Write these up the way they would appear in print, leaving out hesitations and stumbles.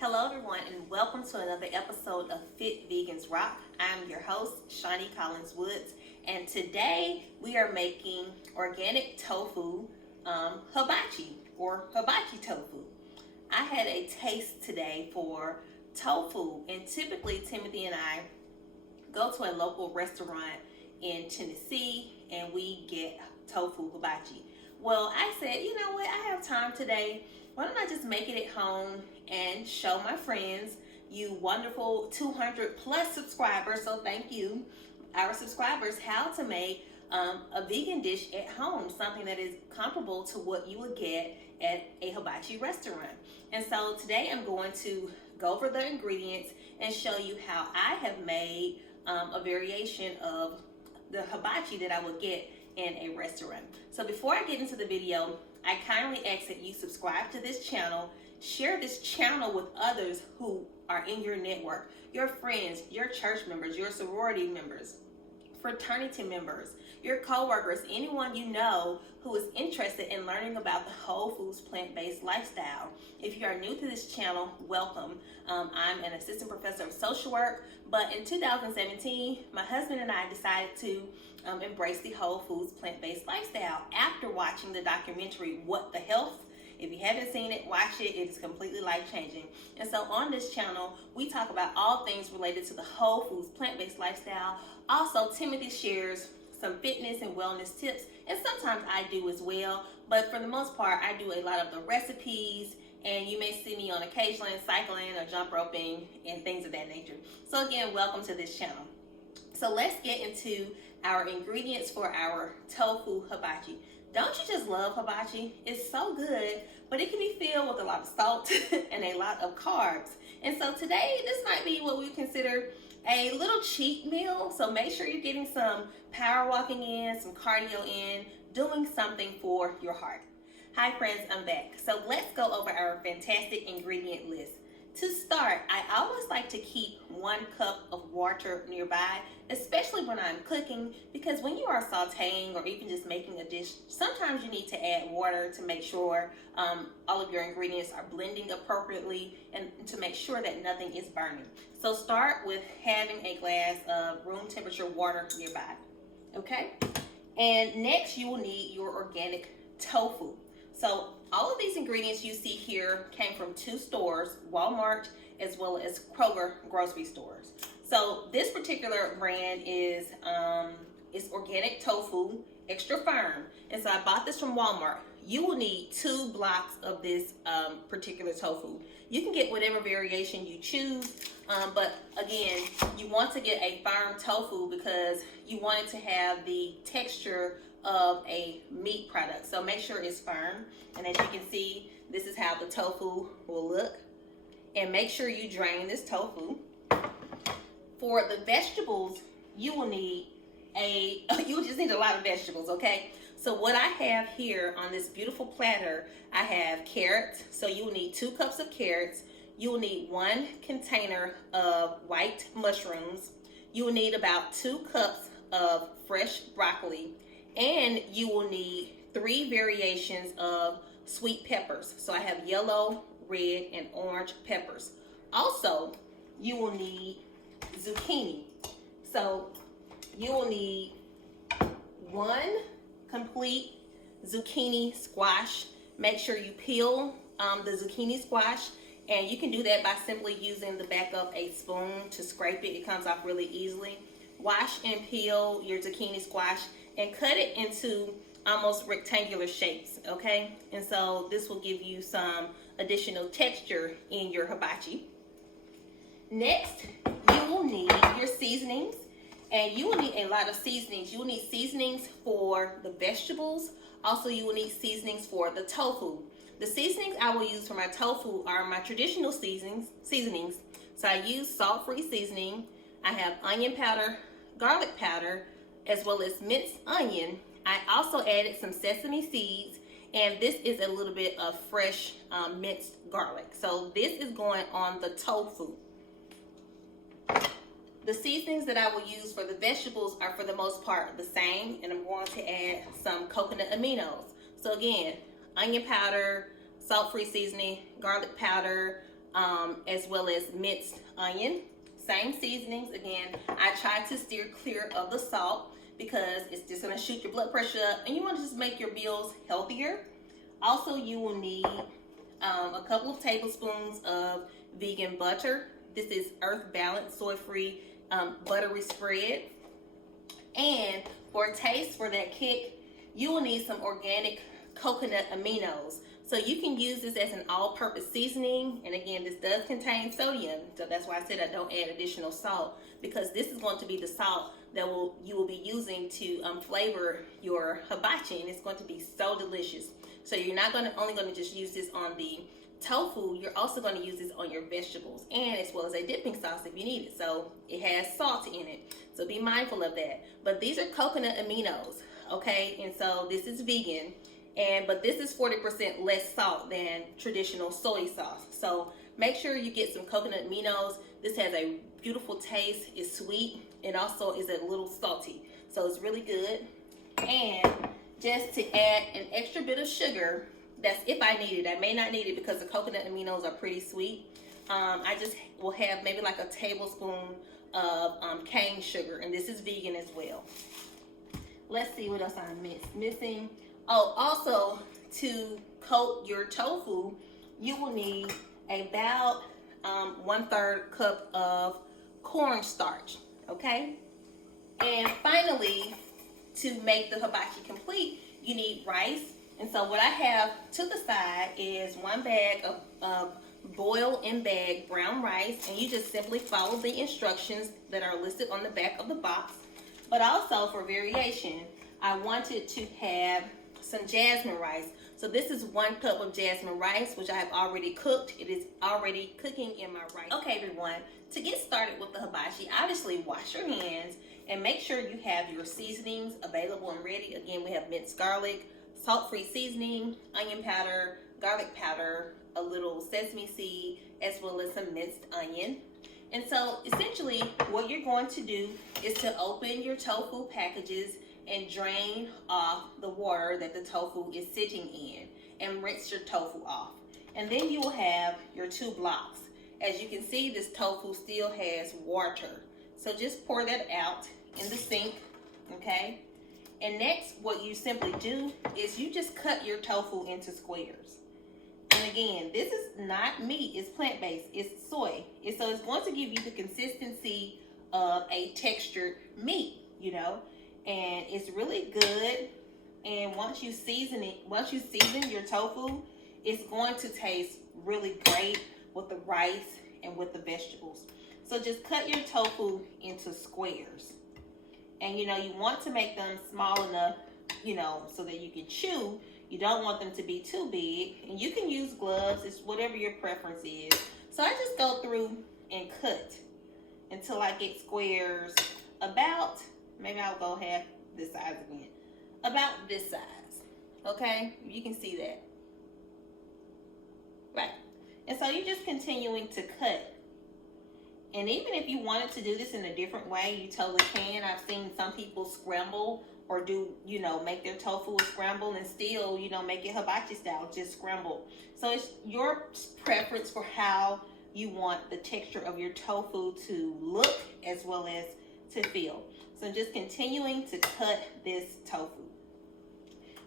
Hello everyone and welcome to another episode of Fit Vegans Rock. I'm your host, Shani Collins Woods, and today we are making organic tofu hibachi or hibachi tofu. I had a taste today for tofu, and typically Timothy and I go to a local restaurant in Tennessee and we get tofu hibachi. Well, I said, you know what, I have time today. Why don't I just make it at home and show my friends, you wonderful 200 plus subscribers, so thank you, our subscribers, how to make a vegan dish at home, something that is comparable to what you would get at a hibachi restaurant. And so today I'm going to go over the ingredients and show you how I have made a variation of the hibachi that I would get in a restaurant. So before I get into the video, I kindly ask that you subscribe to this channel, share this channel with others who are in your network, your friends, your church members, your sorority members, fraternity members, your co-workers, anyone you know who is interested in learning about the whole foods plant-based lifestyle. If you are new to this channel, welcome. I'm an assistant professor of social work, but in 2017, my husband and I decided to embrace the whole foods plant-based lifestyle after watching the documentary What the Health. If you haven't seen it, watch it. It is completely life-changing. And so on this channel, we talk about all things related to the whole foods plant-based lifestyle. Also, Timothy shares some fitness and wellness tips, and sometimes I do as well. But for the most part, I do a lot of the recipes, and you may see me on occasionally cycling or jump roping and things of that nature. So again, welcome to this channel. So let's get into our ingredients for our tofu hibachi. Don't you just love hibachi? It's so good, but it can be filled with a lot of salt and a lot of carbs. And so today, this might be what we consider a little cheat meal. So make sure you're getting some power walking in, some cardio in, doing something for your heart. Hi friends, I'm back. So let's go over our fantastic ingredient list. To start, I always like to keep 1 cup of water nearby, especially when I'm cooking, because when you are sauteing or even just making a dish, sometimes you need to add water to make sure all of your ingredients are blending appropriately and to make sure that nothing is burning. So start with having a glass of room temperature water nearby, okay? And next you will need your organic tofu. So all of these ingredients you see here came from 2 stores, Walmart as well as Kroger grocery stores. So this particular brand is organic tofu, extra firm. And so I bought this from Walmart. You will need 2 blocks of this particular tofu. You can get whatever variation you choose, but again, you want to get a firm tofu because you want it to have the texture of a meat product. So make sure it's firm. And as you can see, this is how the tofu will look. And make sure you drain this tofu. For the vegetables, you will need you just need a lot of vegetables, okay? So what I have here on this beautiful platter, I have carrots. So you will need 2 cups of carrots. You will need 1 container of white mushrooms. You will need about 2 cups of fresh broccoli. And you will need 3 variations of sweet peppers. So I have yellow, red, and orange peppers. Also, you will need zucchini. So you will need 1 complete zucchini squash. Make sure you peel the zucchini squash, and you can do that by simply using the back of a spoon to scrape it. It comes off really easily. Wash and peel your zucchini squash and cut it into almost rectangular shapes, okay? And so this will give you some additional texture in your hibachi. Next, you will need your seasonings, and you will need a lot of seasonings. You will need seasonings for the vegetables. Also, you will need seasonings for the tofu. The seasonings I will use for my tofu are my traditional seasonings. So I use salt-free seasoning. I have onion powder, garlic powder, as well as minced onion. I also added some sesame seeds, and this is a little bit of fresh minced garlic. So this is going on the tofu. The seasonings that I will use for the vegetables are for the most part the same, and I'm going to add some coconut aminos. So again, onion powder, salt-free seasoning, garlic powder, as well as minced onion. Same seasonings. Again, I try to steer clear of the salt because it's just going to shoot your blood pressure up, and you want to just make your meals healthier. Also, you will need a couple of tablespoons of vegan butter. This is earth balanced, soy-free, buttery spread. And for a taste, for that kick, you will need some organic coconut aminos. So you can use this as an all-purpose seasoning. And again, this does contain sodium. So that's why I said I don't add additional salt, because this is going to be the salt that you will be using to flavor your hibachi. And it's going to be so delicious. So you're not only going to just use this on the tofu, you're also going to use this on your vegetables, and as well as a dipping sauce if you need it. So it has salt in it, so be mindful of that. But these are coconut aminos, okay? And so this is vegan, but this is 40% less salt than traditional soy sauce. So make sure you get some coconut aminos. This has a beautiful taste. It's sweet. It also is a little salty, so it's really good. And just to add an extra bit of sugar, that's if I need it. I may not need it because the coconut aminos are pretty sweet. I just will have maybe like a tablespoon of cane sugar, and this is vegan as well. Let's see what else I'm missing. Oh, also to coat your tofu, you will need about 1/3 cup of cornstarch, okay? And finally, to make the hibachi complete, you need rice. And so what I have to the side is 1 bag of boiled in bag brown rice, and you just simply follow the instructions that are listed on the back of the box. But also, for variation, I wanted to have some jasmine rice. So this is 1 cup of jasmine rice, which I have already cooked. It is already cooking in my rice. Okay, everyone, to get started with the hibachi, obviously wash your hands and make sure you have your seasonings available and ready. Again, we have minced garlic, salt-free seasoning, onion powder, garlic powder, a little sesame seed, as well as some minced onion. And so essentially what you're going to do is to open your tofu packages and drain off the water that the tofu is sitting in, and rinse your tofu off. And then you will have your 2 blocks. As you can see, this tofu still has water. So just pour that out in the sink, okay? And next, what you simply do is you just cut your tofu into squares. And again, this is not meat, it's plant-based, it's soy. So it's going to give you the consistency of a textured meat, you know, and it's really good. And once you season your tofu, it's going to taste really great with the rice and with the vegetables. So just cut your tofu into squares. And you know, you want to make them small enough, you know, so that you can chew. You don't want them to be too big. And you can use gloves, it's whatever your preference is. So I just go through and cut until I get squares about, maybe I'll go half this size again, about this size. Okay, you can see that. Right. And so you're just continuing to cut. And even if you wanted to do this in a different way, you totally can. I've seen some people scramble or do, you know, make their tofu a scramble and still, you know, make it hibachi style, just scramble. So it's your preference for how you want the texture of your tofu to look as well as to feel. So I'm just continuing to cut this tofu.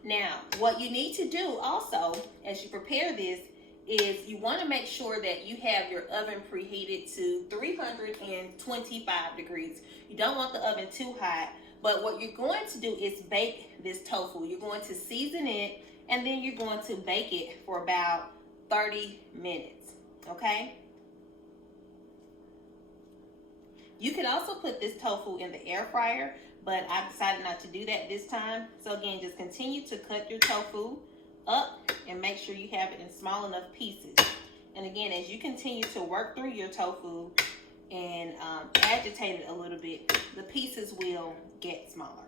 Now, what you need to do also as you prepare this is you want to make sure that you have your oven preheated to 325 degrees. You don't want the oven too hot, but what you're going to do is bake this tofu. You're going to season it, and then you're going to bake it for about 30 minutes, okay? You could also put this tofu in the air fryer, but I decided not to do that this time. So again, just continue to cut your tofu up and make sure you have it in small enough pieces. And again, as you continue to work through your tofu and agitate it a little bit, the pieces will get smaller.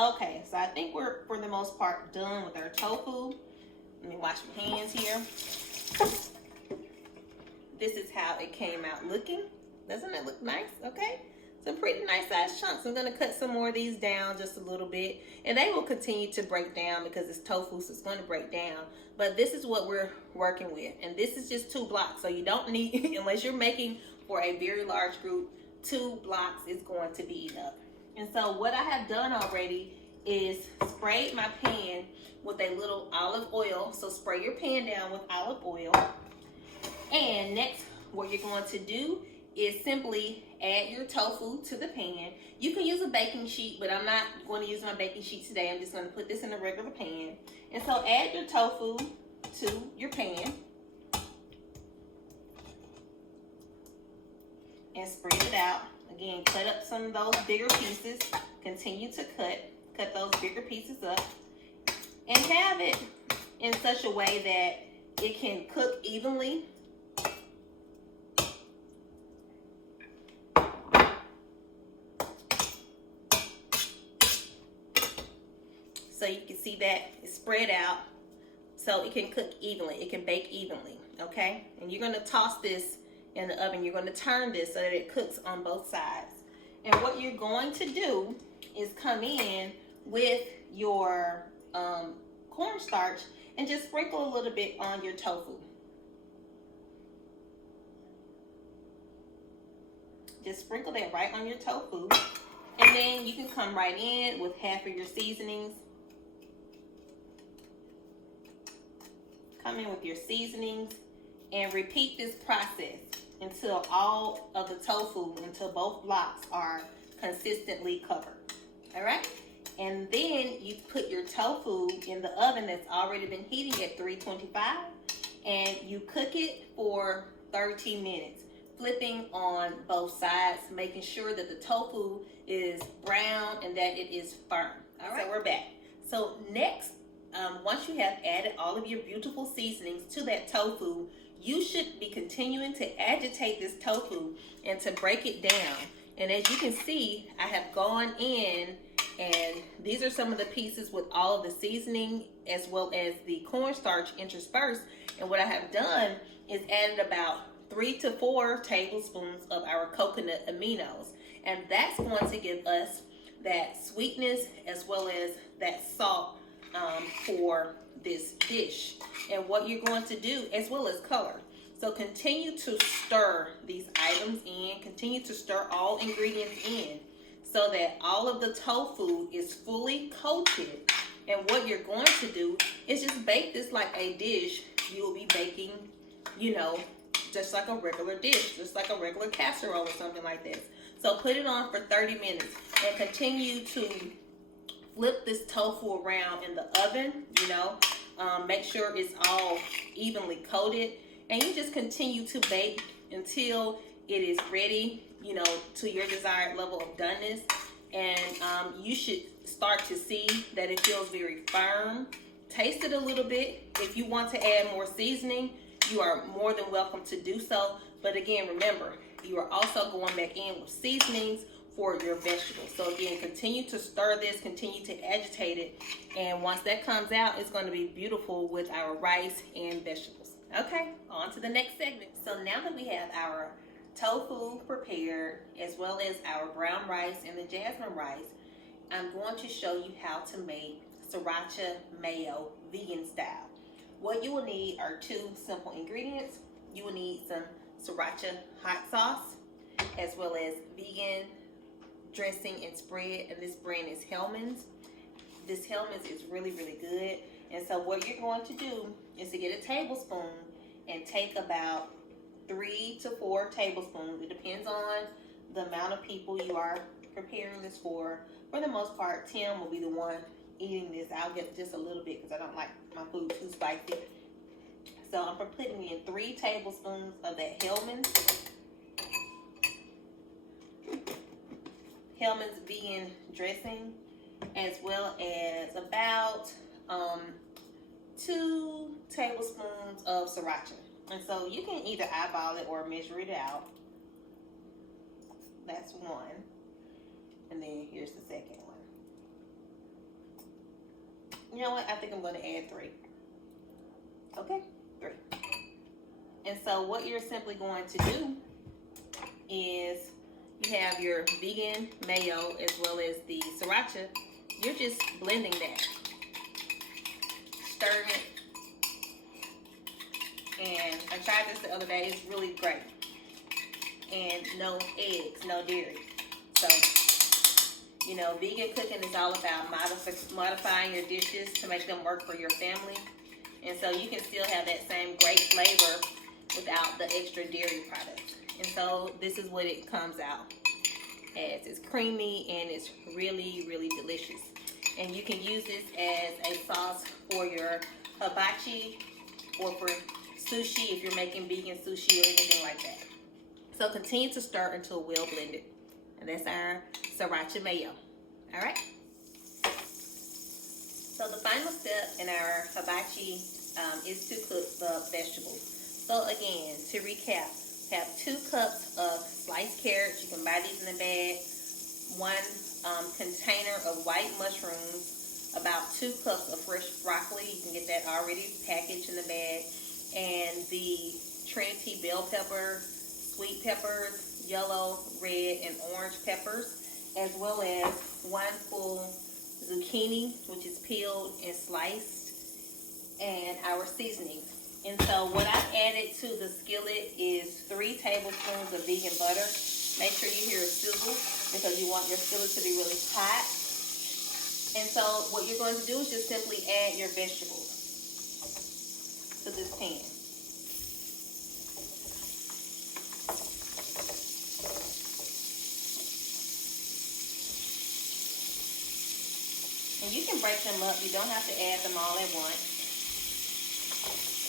Okay, so I think we're, for the most part, done with our tofu. Let me wash my hands here. This is how it came out looking. Doesn't it look nice? Okay, some pretty nice sized chunks. I'm going to cut some more of these down just a little bit, and they will continue to break down because it's tofu, so it's going to break down. But this is what we're working with, and this is just 2 blocks, so you don't need, unless you're making for a very large group, 2 blocks is going to be enough. And so what I have done already is sprayed my pan with a little olive oil. So spray your pan down with olive oil. And next, what you're going to do is simply add your tofu to the pan. You can use a baking sheet, but I'm not going to use my baking sheet today. I'm just going to put this in a regular pan. And so add your tofu to your pan and spread it out. Again, cut up some of those bigger pieces. Continue to cut those bigger pieces up, and have it in such a way that it can cook evenly. So you can see that it's spread out so it can cook evenly. It can bake evenly, okay? And you're gonna toss this in the oven. You're gonna turn this so that it cooks on both sides. And what you're going to do is come in with your cornstarch and just sprinkle a little bit on your tofu. Just sprinkle that right on your tofu. And then you can come right in with half of your seasonings. Come in with your seasonings and repeat this process until all of the tofu, until both blocks are consistently covered. All right? And then you put your tofu in the oven that's already been heating at 325, and you cook it for 30 minutes, flipping on both sides, making sure that the tofu is brown and that it is firm. All right, so we're back. So next, once you have added all of your beautiful seasonings to that tofu, you should be continuing to agitate this tofu and to break it down. And as you can see, I have gone in, and these are some of the pieces with all of the seasoning as well as the cornstarch interspersed. And what I have done is added about 3 to 4 tablespoons of our coconut aminos. And that's going to give us that sweetness as well as that salt for this dish. And what you're going to do, as well as color. So continue to stir these items in, continue to stir all ingredients in so that all of the tofu is fully coated. And what you're going to do is just bake this like a dish you'll be baking, you know, just like a regular dish, just like a regular casserole or something like this. So put it on for 30 minutes and continue to flip this tofu around in the oven, you know. Make sure it's all evenly coated. And you just continue to bake until it is ready, you know, to your desired level of doneness. And you should start to see that it feels very firm. Taste it a little bit. If you want to add more seasoning, you are more than welcome to do so. But again, remember, you are also going back in with seasonings for your vegetables. So again, continue to stir this, continue to agitate it. And once that comes out, it's going to be beautiful with our rice and vegetables. Okay, on to the next segment. So now that we have our tofu prepared, as well as our brown rice and the jasmine rice, I'm going to show you how to make Sriracha Mayo vegan style. What you will need are 2 simple ingredients. You will need some Sriracha hot sauce, as well as vegan dressing and spread, and this brand is Hellmann's. This Hellmann's is really, really good. And so what you're going to do is to get a tablespoon and take about 3 to 4 tablespoons. It depends on the amount of people you are preparing this for. For the most part, Tim will be the one eating this. I'll get just a little bit because I don't like my food too spicy. So I'm putting in 3 tablespoons of that Hellmann's vegan dressing, as well as about 2 tablespoons of Sriracha. And so you can either eyeball it or measure it out. That's 1. And then here's the second one. You know what? I think I'm going to add 3. Okay, 3. And so what you're simply going to do is you have your vegan mayo as well as the sriracha. You're just blending that, stirring it. And I tried this the other day. It's really great. And no eggs, no dairy. So, you know, vegan cooking is all about modifying your dishes to make them work for your family. And so you can still have that same great flavor without the extra dairy products. And so this is what it comes out as. It's creamy and it's really, really delicious. And you can use this as a sauce for your hibachi or for sushi if you're making vegan sushi or anything like that. So continue to stir until well blended. And that's our sriracha mayo. All right. So the final step in our hibachi is to cook the vegetables. So again, to recap, have 2 cups of sliced carrots. You can buy these in a bag. 1 container of white mushrooms. About 2 cups of fresh broccoli. You can get that already packaged in the bag. And the Trinity bell pepper, sweet peppers, yellow, red, and orange peppers, as well as 1 full zucchini, which is peeled and sliced, and our seasonings. And so what I've added to the skillet is 3 tablespoons of vegan butter. Make sure you hear a sizzle because you want your skillet to be really hot. And so what you're going to do is just simply add your vegetables to this pan. And you can break them up. You don't have to add them all at once.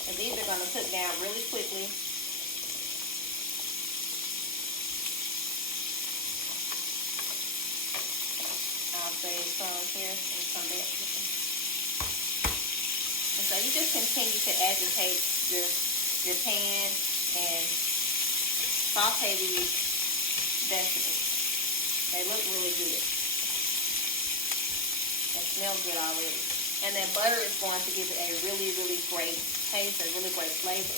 And these are going to cook down really quickly. I'll save some here and come back with them. And so you just continue to agitate your pan and saute these vegetables. They look really good. They smell good already. And then butter is going to give it a really, really great taste, a really great flavor.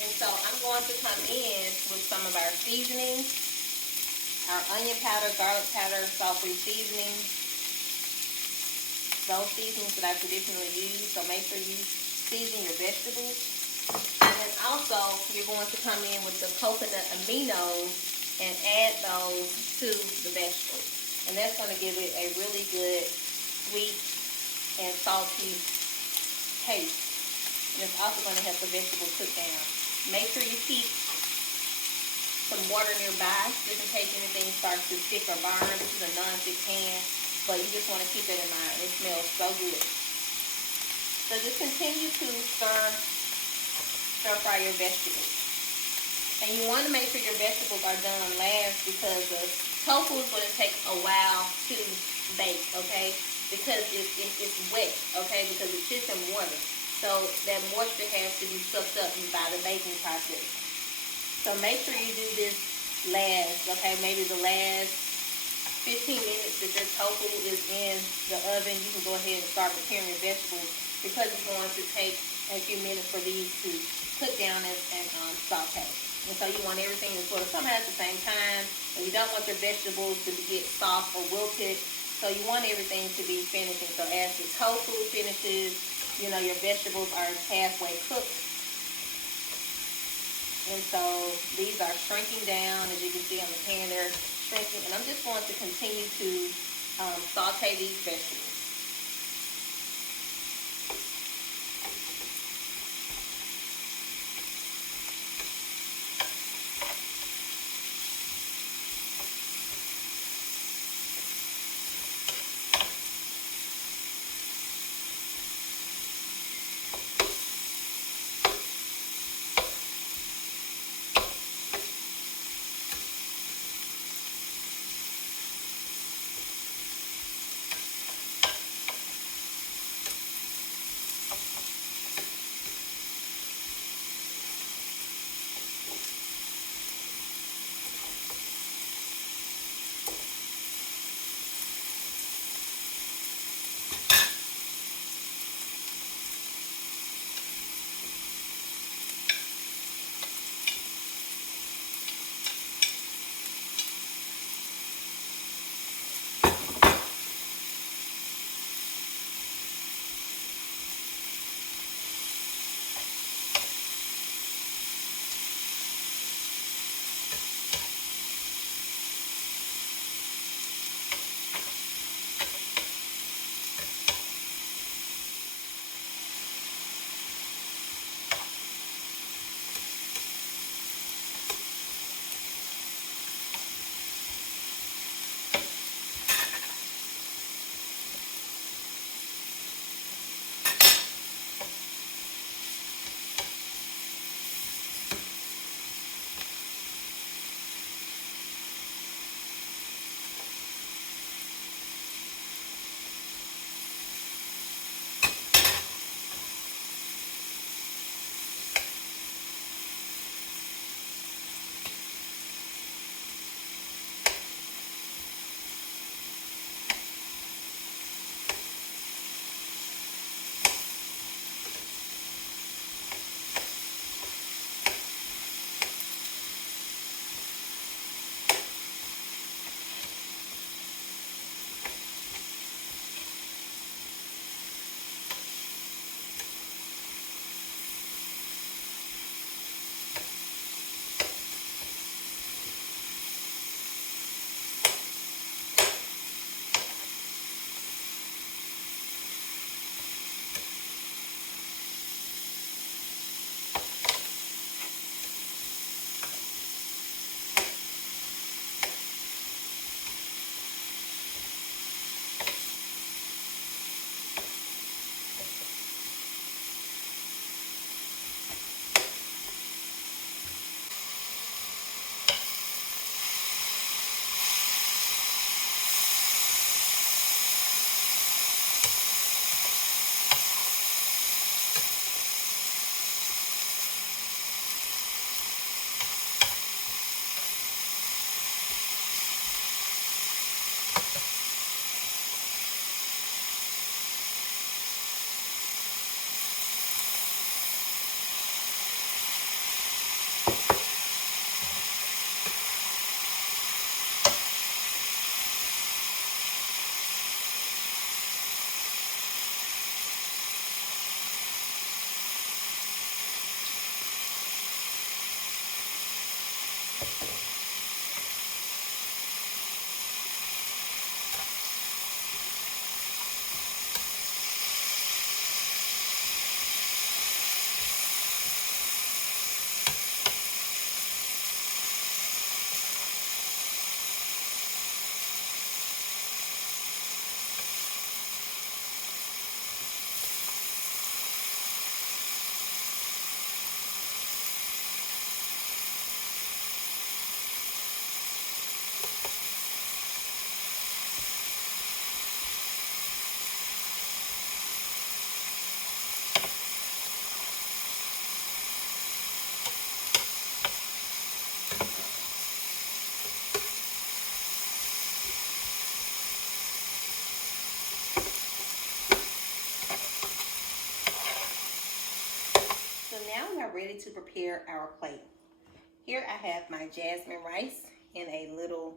And so I'm going to come in with some of our seasonings, our onion powder, garlic powder, salt-free seasoning, those seasonings that I traditionally use. So make sure you season your vegetables. And then also you're going to come in with the coconut aminos and add those to the vegetables. And that's going to give it a really good sweet and salty taste. And it's also going to help the vegetables cook down. Make sure you keep some water nearby just in case anything starts to stick or burn. This is a non-stick pan, but you just want to keep that in mind. It smells so good. So just continue to stir fry your vegetables. And you want to make sure your vegetables are done last because the tofu is going to take a while to bake, okay? Because it's wet, okay? Because it sits in water. So that moisture has to be sucked up by the baking process. So make sure you do this last, okay? Maybe the last 15 minutes that your tofu is in the oven, you can go ahead and start preparing your vegetables because it's going to take a few minutes for these to cook down and saute. And so you want everything to sort of come out at the same time. And you don't want your vegetables to get soft or wilted. So you want everything to be finishing. So as the tofu finishes, you know, your vegetables are halfway cooked. And so these are shrinking down. As you can see on the pan, they're shrinking. And I'm just going to continue to saute these vegetables. So now we are ready to prepare our plate. Here I have my jasmine rice in a little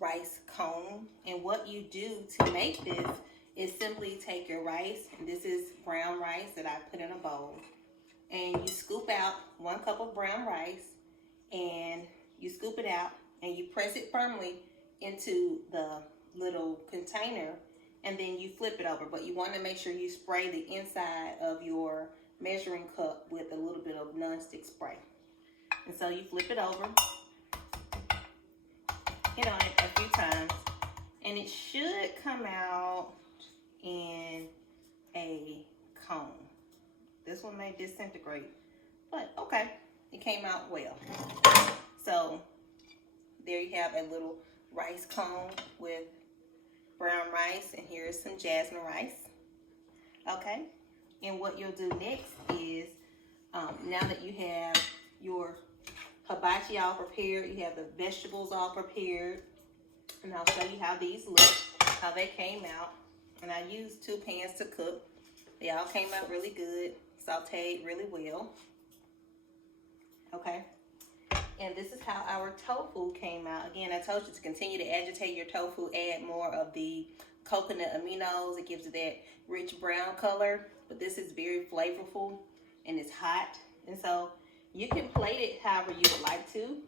rice cone. And what you do to make this is simply take your rice, and this is brown rice that I put in a bowl, and you scoop out 1 cup of brown rice, and you scoop it out and you press it firmly into the little container, and then you flip it over. But you want to make sure you spray the inside of your measuring cup with a little bit of nonstick spray. And so you flip it over, hit on it a few times, and it should come out in a cone. This one may disintegrate, but okay, it came out well. So there you have a little rice cone with brown rice, and here's some jasmine rice. Okay, and what you'll do next is, now that you have your hibachi all prepared, you have the vegetables all prepared, and I'll show you how these look, how they came out. And I used 2 pans to cook. They all came out really good, sauteed really well. Okay, and this is how our tofu came out. Again, I told you to continue to agitate your tofu, add more of the coconut aminos. It gives it that rich brown color, but this is very flavorful and it's hot. And so you can plate it however you would like to.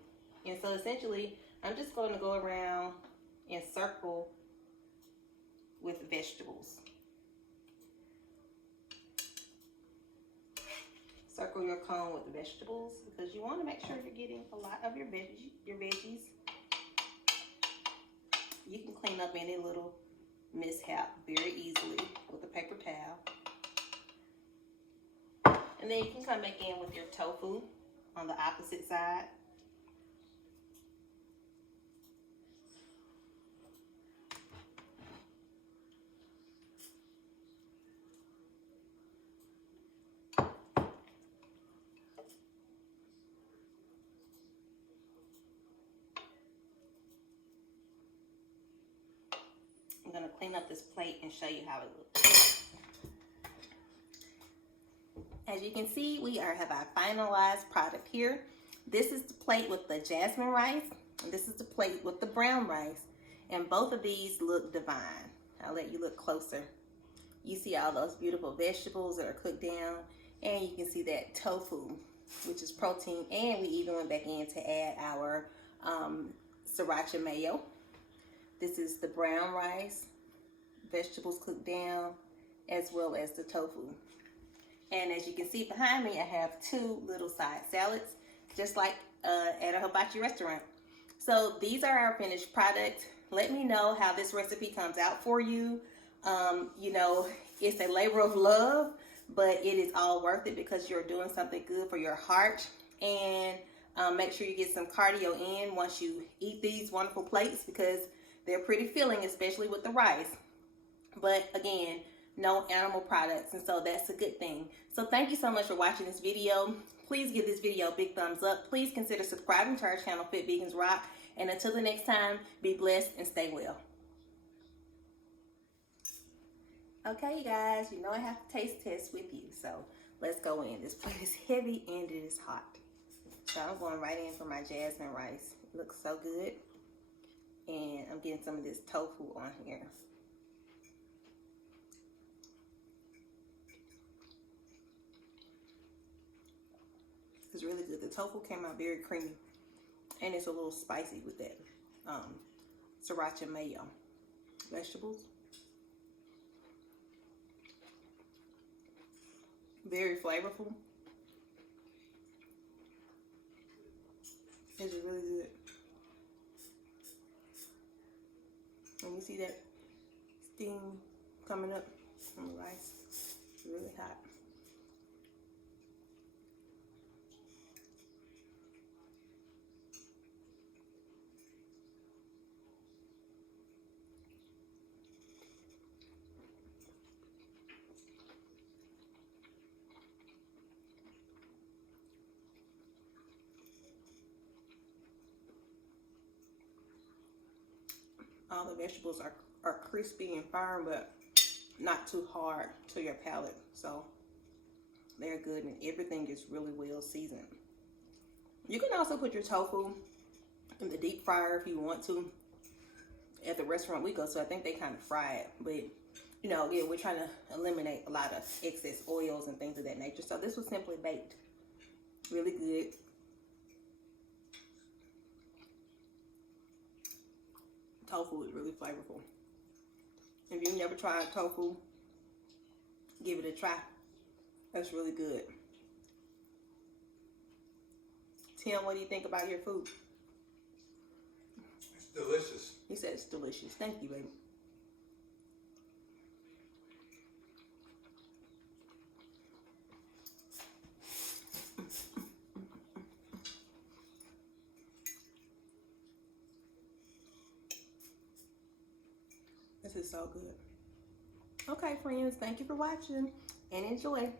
And so essentially, I'm just going to go around and circle with vegetables. Circle your cone with the vegetables because you want to make sure you're getting a lot of your veggies. You can clean up any little mishap very easily with a paper towel. And then you can come back in with your tofu on the opposite side. I'm going to clean up this plate and show you how it looks. As you can see, we have our finalized product here. This is the plate with the jasmine rice, and this is the plate with the brown rice. And both of these look divine. I'll let you look closer. You see all those beautiful vegetables that are cooked down, and you can see that tofu, which is protein. And we even went back in to add our Sriracha Mayo. This is the brown rice, vegetables cooked down, as well as the tofu. And as you can see behind me, I have 2 little side salads, just like at a hibachi restaurant. So these are our finished products. Let me know how this recipe comes out for you. You know, it's a labor of love, but it is all worth it because you're doing something good for your heart. And make sure you get some cardio in once you eat these wonderful plates because they're pretty filling, especially with the rice. But again, no animal products, and so that's a good thing. So thank you so much for watching this video. Please give this video a big thumbs up. Please consider subscribing to our channel, Fit Vegans Rock. And until the next time, be blessed and stay well. Okay, you guys, you know I have to taste test with you, so let's go in. This plate is heavy and it is hot. So I'm going right in for my jasmine rice. It looks so good. And I'm getting some of this tofu on here. It's really good. The tofu came out very creamy. And it's a little spicy with that Sriracha Mayo vegetables. Very flavorful. It's really good. And you see that steam coming up from the rice. It's really hot. All the vegetables are crispy and firm, but not too hard to your palate. So they're good, and everything is really well seasoned. You can also put your tofu in the deep fryer if you want to. At the restaurant we go to, I think they kind of fry it, but you know, yeah, we're trying to eliminate a lot of excess oils and things of that nature. So this was simply baked. Really good. Tofu is really flavorful. If you've never tried tofu, give it a try. That's really good. Tim, what do you think about your food? It's delicious. He said it's delicious. Thank you, baby. This is so good. Okay, friends, thank you for watching and enjoy.